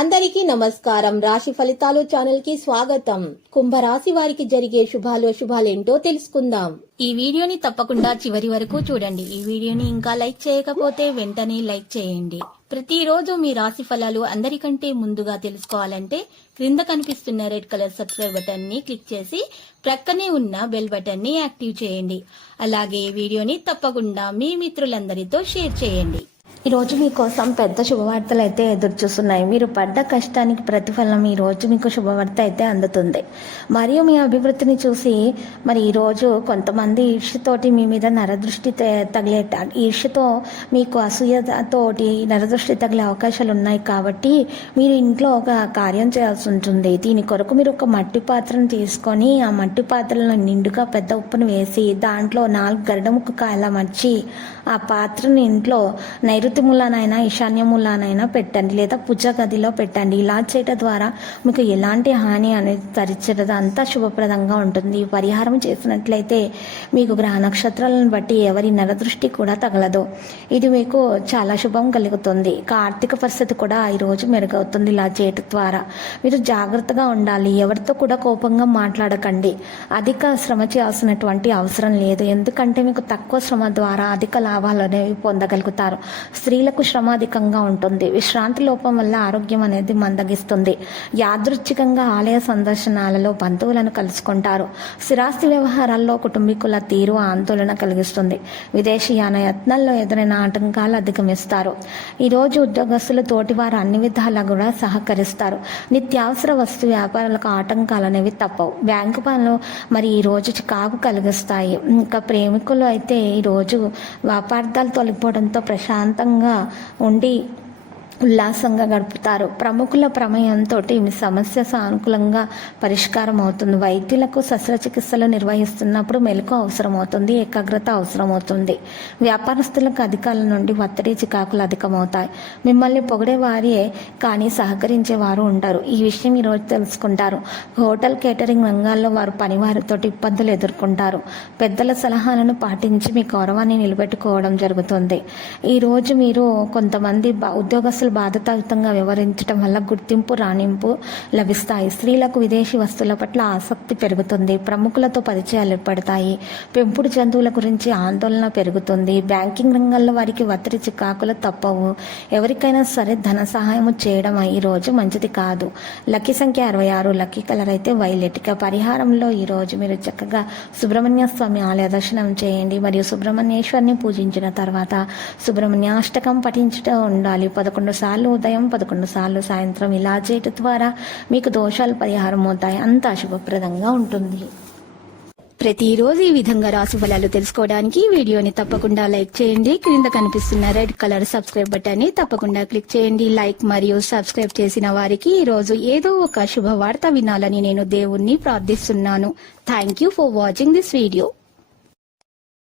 అందరికీ నమస్కారం. రాశి ఫలితాలు ఛానల్ కి స్వాగతం. కుంభరాశి వారికి జరిగే శుభాలేంటో తెలుసుకుందాం. ఈ వీడియోని తప్పకుండా చివరి వరకు చూడండి. ఈ వీడియోని ఇంకా లైక్ చేయకపోతే వెంటనే లైక్ చేయండి. ప్రతిరోజు మీ రాశి ఫలాలు అందరికంటే ముందుగా తెలుసుకోవాలంటే క్రింద కనిపిస్తున్న రెడ్ కలర్ సబ్స్క్రైబ్ బటన్ ని క్లిక్ చేసి ప్రక్కనే ఉన్న బెల్ బటన్ ని యాక్టివ్ చేయండి. అలాగే ఈ వీడియోని తప్పకుండా మీ మిత్రులందరితో షేర్ చేయండి. ఈ రోజు మీకోసం పెద్ద శుభవార్తలు అయితే ఎదురు చూస్తున్నాయి. మీరు పడ్డ కష్టానికి ప్రతిఫలం ఈ రోజు మీకు శుభవార్త అయితే అందుతుంది. మరియు మీ అభివృద్ధిని చూసి మరి ఈ రోజు కొంతమంది ఈర్ష్యతోటి మీ మీద నరదృష్టి తగిలే ఈర్ష్యతో మీకు అసూయతోటి నరదృష్టి తగిలే అవకాశాలు ఉన్నాయి. కాబట్టి మీరు ఇంట్లో ఒక కార్యం చేయాల్సి ఉంటుంది. దీని కొరకు మీరు ఒక మట్టి పాత్రను తీసుకొని ఆ మట్టి పాత్రలో నిండుగా పెద్ద ఉప్పును వేసి దాంట్లో 4 గరిడముక్క కాయల మర్చి ఆ పాత్రను ఇంట్లో నైరుతి మూలానైనా ఈశాన్య మూలానైనా పెట్టండి, లేదా పూజ గదిలో పెట్టండి. ఇలా చేయటం ద్వారా మీకు ఎలాంటి హాని అనేది తరిచదు, అంతా శుభప్రదంగా ఉంటుంది. ఈ పరిహారం చేసినట్లయితే మీకు గ్రహ నక్షత్రాలను బట్టి ఎవరి నరదృష్టి కూడా తగలదు. ఇది మీకు చాలా శుభం కలుగుతుంది. ఆర్థిక పరిస్థితి కూడా ఈ రోజు మెరుగవుతుంది. ఇలా చేయటం ద్వారా మీరు జాగ్రత్తగా ఉండాలి. ఎవరితో కూడా కోపంగా మాట్లాడకండి. అధిక శ్రమ చేయాల్సినటువంటి అవసరం లేదు. ఎందుకంటే మీకు తక్కువ శ్రమ ద్వారా అధిక లాభాలు అనేవి పొందగలుగుతారు. స్త్రీలకు శ్రమ అధికంగా ఉంటుంది. విశ్రాంతి లోపం వల్ల ఆరోగ్యం అనేది మందగిస్తుంది. యాదృచ్ఛికంగా ఆలయ సందర్శనాలలో బంధువులను కలుసుకుంటారు. స్థిరాస్తి వ్యవహారాల్లో కుటుంబీకుల తీరు ఆందోళన కలిగిస్తుంది. విదేశీయాన యత్నాల్లో ఎదురైన ఆటంకాలు అధిగమిస్తారు. ఈరోజు ఉద్యోగస్తులు తోటివారు అన్ని విధాలా కూడా సహకరిస్తారు. నిత్యావసర వస్తు వ్యాపారాలకు ఆటంకాలు అనేవి తప్పవు. బ్యాంకు పనులు మరి ఈ రోజు చికాకు కలిగిస్తాయి. ఇంకా ప్రేమికులు అయితే ఈరోజు వ్యాపార్థాలు తొలగిపోవడంతో ప్రశాంతంగా ఉండి ఉల్లాసంగా గడుపుతారు. ప్రముఖుల ప్రమేయంతో మీ సమస్య సానుకూలంగా పరిష్కారం అవుతుంది. వైద్యులకు శస్త్రచికిత్సలు నిర్వహిస్తున్నప్పుడు మెలకు అవసరమవుతుంది, ఏకాగ్రత అవసరమవుతుంది. వ్యాపారస్తులకు అధికారుల నుండి ఒత్తిడి చికాకులు అధికమవుతాయి. మిమ్మల్ని పొగిడే వారే కానీ సహకరించే వారు ఉంటారు. ఈ విషయం ఈరోజు తెలుసుకుంటారు. హోటల్ కేటరింగ్ రంగాల్లో వారు పనివారితో ఇబ్బందులు ఎదుర్కొంటారు. పెద్దల సలహాలను పాటించి మీ గౌరవాన్ని నిలబెట్టుకోవడం జరుగుతుంది. ఈరోజు మీరు కొంతమంది ఉద్యోగస్తులు బాధ్యతాయుతంగా వ్యవహరించడం వల్ల గుర్తింపు రాణింపు లభిస్తాయి. స్త్రీలకు విదేశీ వస్తువుల పట్ల ఆసక్తి పెరుగుతుంది. ప్రముఖులతో పరిచయాలు ఏర్పడతాయి. పెంపుడు జంతువుల గురించి ఆందోళన పెరుగుతుంది. బ్యాంకింగ్ రంగంలో వారికి ఒత్తిడి చికాకులు తప్పవు. ఎవరికైనా సరే ధన సహాయం చేయడం ఈ రోజు మంచిది కాదు. లక్కీ సంఖ్య 66, లక్కీ కలర్ అయితే వైలెట్. పరిహారంలో ఈ రోజు మీరు చక్కగా సుబ్రహ్మణ్య స్వామి ఆలయ దర్శనం చేయండి. మరియు సుబ్రహ్మణ్యేశ్వరిని పూజించిన తర్వాత సుబ్రహ్మణ్యాష్టకం పఠించడం ఉండాలి. 11 సార్లు ఉదయం, 11 సార్లు సాయంత్రం. ఇలా చేయటం ద్వారా మీకు దోషాలు పరిహారం అవుతాయి. అంతా శుభప్రదంగా ఉంటుంది. ప్రతిరోజు ఈ విధంగా రాశి ఫలాలు తెలుసుకోవడానికి వీడియోని తప్పకుండా లైక్ చేయండి. క్రింద కనిపిస్తున్న రెడ్ కలర్ సబ్స్క్రైబ్ బటన్ ని తప్పకుండా క్లిక్ చేయండి. లైక్ మరియు సబ్స్క్రైబ్ చేసిన వారికి ఈ రోజు ఏదో ఒక శుభవార్త వినాలని నేను దేవుణ్ణి ప్రార్థిస్తున్నాను. Thank you for watching this video.